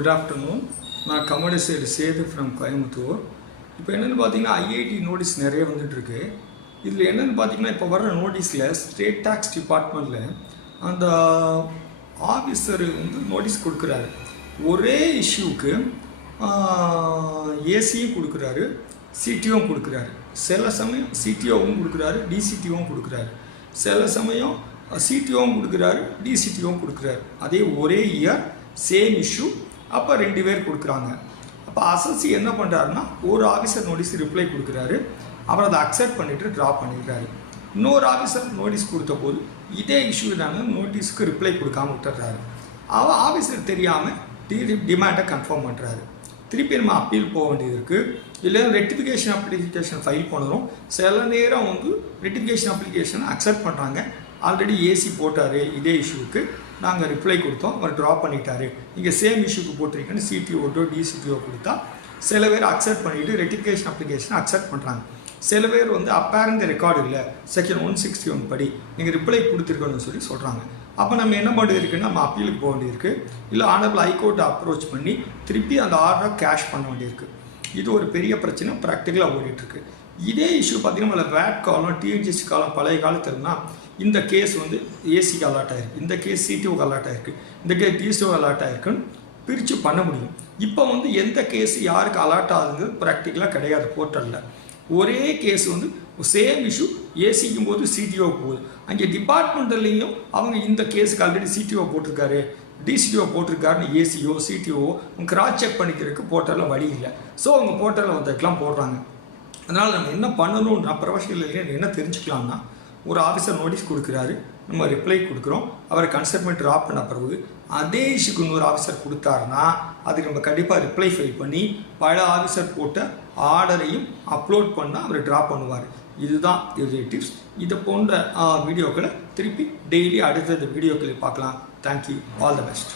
Good afternoon. நான் commercial Setu from Coimbatore. இப்போ என்னென்னு பார்த்தீங்கன்னா ஐஐடி நோட்டீஸ் நிறைய வந்துட்டுருக்கு. இதில் என்னென்னு பார்த்தீங்கன்னா இப்போ வர நோட்டீஸில் ஸ்டேட் டேக்ஸ் டிபார்ட்மெண்ட்டில் அந்த ஆஃபீஸர் வந்து நோட்டீஸ் கொடுக்குறாரு. ஒரே இஷ்யூவுக்கு ஏசியும் கொடுக்குறாரு, சிடிஓவும் கொடுக்குறாரு. சில சமயம் சிடிஓவும் கொடுக்குறாரு, டிசிடிஓவும் கொடுக்குறாரு. சில சமயம் சிடிஓவும் கொடுக்குறாரு, டிசிடிஓவும் கொடுக்குறாரு. அதே ஒரே இயர் சேம் இஷ்யூ. அப்போ 2 பேர் கொடுக்குறாங்க. அப்போ அசசி என்ன பண்ணுறாருன்னா ஒரு ஆஃபீஸர் நோட்டீஸ் ரிப்ளை கொடுக்குறாரு, அவர் அதை அக்செப்ட் பண்ணிவிட்டு ட்ராப் பண்ணிடுறாரு. இன்னொரு ஆஃபீஸர் நோட்டீஸ் கொடுத்த போது இதே இஷ்யூ தானே நோட்டீஸுக்கு ரிப்ளை கொடுக்காம விட்டுறாரு. அவன் ஆஃபீஸர் தெரியாமல் டிமாண்டை கன்ஃபார்ம் பண்ணுறாரு. திருப்பி நம்ம அப்பீல் போக வேண்டியது இருக்குது. இல்லை ரெட்டிஃபிகேஷன் அப்ளிகேஷன் ஃபைல் பண்ணணும். சில நேரம் வந்து ரெட்டிஃபிகேஷன் அப்ளிகேஷனை அக்செப்ட் பண்ணுறாங்க. ஆல்ரெடி ஏசி போட்டார், இதே இஷ்யூவுக்கு நாங்கள் ரிப்ளை கொடுத்தோம், அவர் ட்ராப் பண்ணிட்டாரு, நீங்கள் சேம் இஷ்யூக்கு போட்டிருக்கேன்னு சிடிஓட்டோ டிசிடிஓ கொடுத்தா சில பேர் அக்செப்ட் பண்ணிவிட்டு ரெட்டிஃபிகேஷன் அப்ளிகேஷனை அக்செப்ட் பண்ணுறாங்க. சில பேர் வந்து அப்பேரண்ட் ரெக்கார்டு இல்லை, செக்ஷன் 161 படி நீங்கள் ரிப்ளை கொடுத்துருக்கணும்னு சொல்லி சொல்கிறாங்க. அப்போ நம்ம என்ன பண்ணுறதுக்குன்னா நம்ம அப்பீலுக்கு போக வேண்டியிருக்கு. இல்லை ஆனரபிள் ஹைகோர்ட்டை அப்ரோச் பண்ணி திருப்பி அந்த ஆர்டரை கேஷ் பண்ண வேண்டியிருக்கு. இது ஒரு பெரிய பிரச்சனை ப்ராக்டிக்கலாக ஓடிட்டுருக்கு. இதே இஷ்யூ பார்த்திங்கன்னா வேட் காலம், டிஎன்ஜிஎஸ்டி காலம் பழைய காலத்துலனா இந்த கேஸ் வந்து ஏசிக்கு அலாட் ஆகிருக்கு, இந்த கேஸ் சிடிஓக்கு அலாட் ஆகிருக்கு, இந்த கேஸ் டிசிஓக்கு அலாட் ஆகிருக்குன்னு பிரித்து பண்ண முடியும். இப்போ வந்து எந்த கேஸ் யாருக்கு அலாட் ஆகுதுங்கிறது ப்ராக்டிக்கலாக கிடையாது போர்ட்டலில். ஒரே கேஸ் வந்து சேம் இஷ்யூ ஏசிக்கும் போது சிடிஓக்கு போகுது. அங்கே டிபார்ட்மெண்ட்லேயும் அவங்க இந்த கேஸுக்கு ஆல்ரெடி சிடிஓ போட்டிருக்காரு, டிசிடிஓ போட்டிருக்காருன்னு ஏசிஓ சிடிஓ கிராஸ் செக் பண்ணிக்கிறதுக்கு போர்ட்டலில் வழி இல்லை. ஸோ அவங்க போர்ட்டலில் வந்ததுக்கெலாம் போடுறாங்க. அதனால் நம்ம என்ன பண்ணணும்னா ப்ரொஃபஷனல் என்ன தெரிஞ்சுக்கலாம்னா, ஒரு ஆஃபீஸர் நோட்டீஸ் கொடுக்குறாரு, நம்ம ரிப்ளை கொடுக்குறோம், அவரை கன்சல்ட்மெண்ட் ட்ராப் பண்ண பிறகு அதே இஷ்யூக்கு இன்னொரு ஆஃபீஸர் கொடுத்தாருன்னா அதுக்கு நம்ம கண்டிப்பாக ரிப்ளை ஃபைல் பண்ணி பல ஆஃபீஸர் போட்ட ஆர்டரையும் அப்லோட் பண்ணால் அவர் ட்ராப் பண்ணுவார். இதுதான் இதோடைய டிப்ஸ். இதை போன்ற வீடியோக்களை திருப்பி டெய்லி அடுத்தது வீடியோக்களை பார்க்கலாம். தேங்க்யூ. All the best.